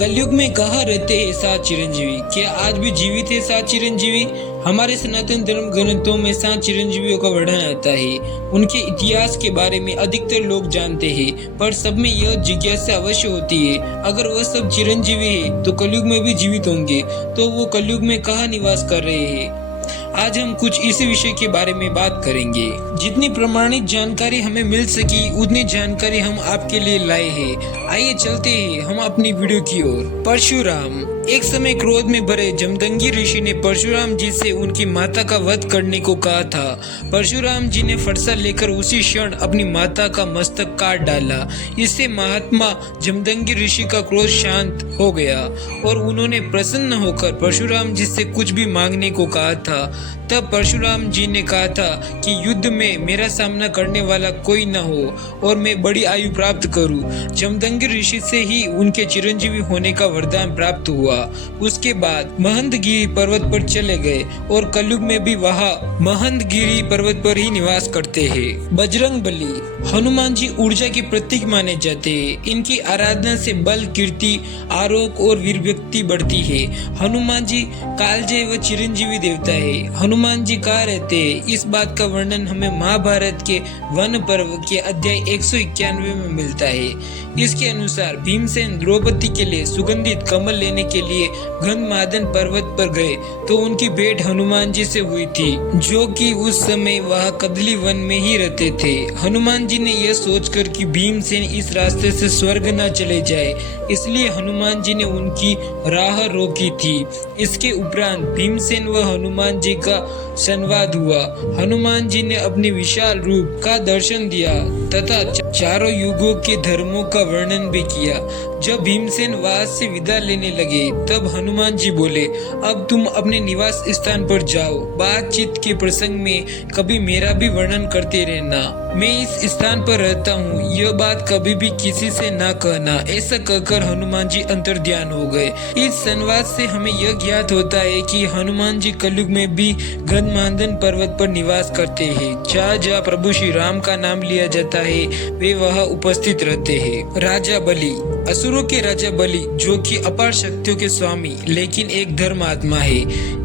कलयुग में कहाँ रहते हैं सात चिरंजीवी? क्या आज भी जीवित है सात चिरंजीवी? हमारे सनातन धर्म ग्रंथों में सात चिरंजीवियों का वर्णन आता है। उनके इतिहास के बारे में अधिकतर लोग जानते हैं, पर सब में यह जिज्ञासा अवश्य होती है, अगर वह सब चिरंजीवी है तो कलयुग में भी जीवित होंगे, तो वो कलयुग में कहाँ निवास कर रहे हैं? आज हम कुछ इसी विषय के बारे में बात करेंगे। जितनी प्रमाणित जानकारी हमें मिल सकी उतनी जानकारी हम आपके लिए लाए हैं। आइए चलते हैं हम अपनी वीडियो की ओर। परशुराम। एक समय क्रोध में भरे जमदग्नि ऋषि ने परशुराम जी से उनकी माता का वध करने को कहा था। परशुराम जी ने फरसा लेकर उसी क्षण अपनी माता का मस्तक काट डाला। इससे महात्मा जमदग्नि ऋषि का क्रोध शांत हो गया और उन्होंने प्रसन्न होकर परशुराम जी से कुछ भी मांगने को कहा था। तब परशुराम जी ने कहा था कि युद्ध में मेरा सामना करने वाला कोई न हो और मैं बड़ी आयु प्राप्त करूं। जमदग्नि ऋषि से ही उनके चिरंजीवी होने का वरदान प्राप्त हुआ। उसके बाद महंदगिरी पर्वत पर चले गए और कलयुग में भी वहाँ महंदगिरी पर्वत पर ही निवास करते हैं। बजरंग बली। हनुमान जी ऊर्जा के प्रतीक माने जाते हैं। इनकी आराधना से बल, कीर्ति, आरोग्य और वीरभक्ति बढ़ती है। हनुमान जी कालजयी व चिरंजीवी देवता है। हनुमान जी कहाँ रहते हैं, इस बात का वर्णन हमें महाभारत के वन पर्व के अध्याय 191 में मिलता है। इसके अनुसार भीमसेन द्रौपदी के लिए सुगंधित कमल लेने के लिए गंधमादन पर्वत पर गए तो उनकी भेंट हनुमान जी से हुई थी, जो कि उस समय वह कदली वन में ही रहते थे। हनुमान जी ने यह सोचकर कि भीमसेन इस रास्ते से स्वर्ग न चले जाए, इसलिए हनुमान जी ने उनकी राह रोकी थी। इसके उपरांत भीमसेन व हनुमान जी का संवाद हुआ। हनुमान जी ने अपने विशाल रूप का दर्शन दिया तथा चारों युगों के धर्मों का वर्णन भी किया। जब भीमसेन वहां से विदा लेने लगे तब हनुमान जी बोले, अब तुम अपने निवास स्थान पर जाओ। बातचीत के प्रसंग में कभी मेरा भी वर्णन करते रहना। मैं इस स्थान पर रहता हूँ, यह बात कभी भी किसी से न कहना। ऐसा कहकर हनुमान जी अंतर्ध्यान हो गए। इस संवाद से हमें यह ज्ञात होता है कि हनुमान जी कलयुग में भी गंधमादन पर्वत पर निवास करते हैं। जहाँ जहाँ प्रभु श्री राम का नाम लिया जाता है वे वहाँ उपस्थित रहते हैं। राजा बलि। असुरों के राजा बलि, जो कि अपार शक्तियों के स्वामी लेकिन एक धर्मात्मा है,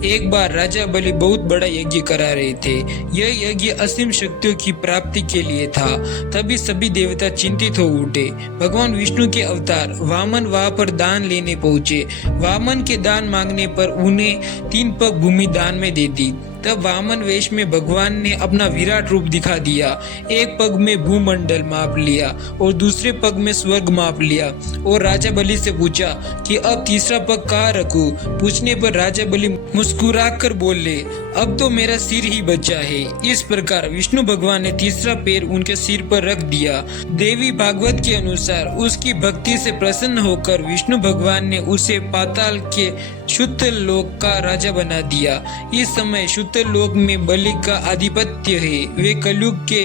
एक बार राजा बलि बहुत बड़ा यज्ञ करा रहे थे। यह यज्ञ असीम शक्तियों की प्राप्ति के लिए था। तभी सभी देवता चिंतित हो उठे। भगवान विष्णु के अवतार वामन वहां पर दान लेने पहुंचे। वामन के दान मांगने पर उन्हें 3 पग भूमि दान में दे दी। तब वामन वेश में भगवान ने अपना विराट रूप दिखा दिया। एक पग में भूमंडल माप लिया और दूसरे पग में स्वर्ग माप लिया और राजा बलि से पूछा कि अब तीसरा पग कहाँ रखूं? पूछने पर राजा बलि मुस्कुराकर बोले, अब तो मेरा सिर ही बचा है। इस प्रकार विष्णु भगवान ने तीसरा पैर उनके सिर पर रख दिया। देवी भागवत के अनुसार उसकी भक्ति से प्रसन्न होकर विष्णु भगवान ने उसे पाताल के शुद्ध लोक का राजा बना दिया। इस समय शुद्ध लोक में बलि का आधिपत्य है। वे कलयुग के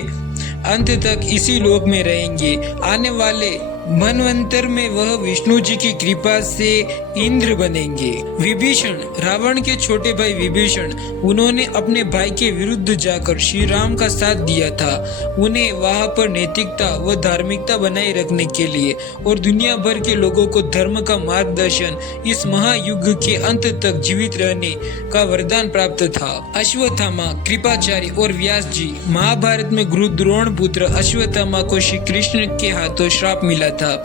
अंत तक इसी लोक में रहेंगे। आने वाले मनवंतर में वह विष्णु जी की कृपा से इंद्र बनेंगे। विभीषण। रावण के छोटे भाई विभीषण, उन्होंने अपने भाई के विरुद्ध जाकर श्री राम का साथ दिया था। उन्हें वहां पर नैतिकता व धार्मिकता बनाए रखने के लिए और दुनिया भर के लोगों को धर्म का मार्गदर्शन इस महायुग के अंत तक जीवित रहने का वरदान प्राप्त था। अश्वत्थामा, कृपाचार्य और व्यास जी। महाभारत में गुरु द्रोण पुत्र अश्वत्थामा को श्री कृष्ण के हाथों श्राप मिला था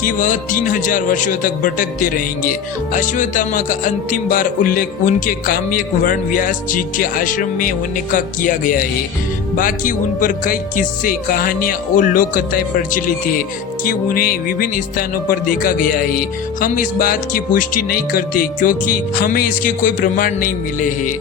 कि वह 3000 वर्षों तक भटकते रहेंगे। अश्वत्थामा का अंतिम बार उल्लेख उनके काम्यक वर्ण व्यास जी के आश्रम में होने का किया गया है। बाकी उन पर कई किस्से, कहानियां और लोक कथाएं प्रचलित है कि उन्हें विभिन्न स्थानों पर देखा गया है। हम इस बात की पुष्टि नहीं करते क्योंकि हमें इसके कोई प्रमाण नहीं मिले हैं।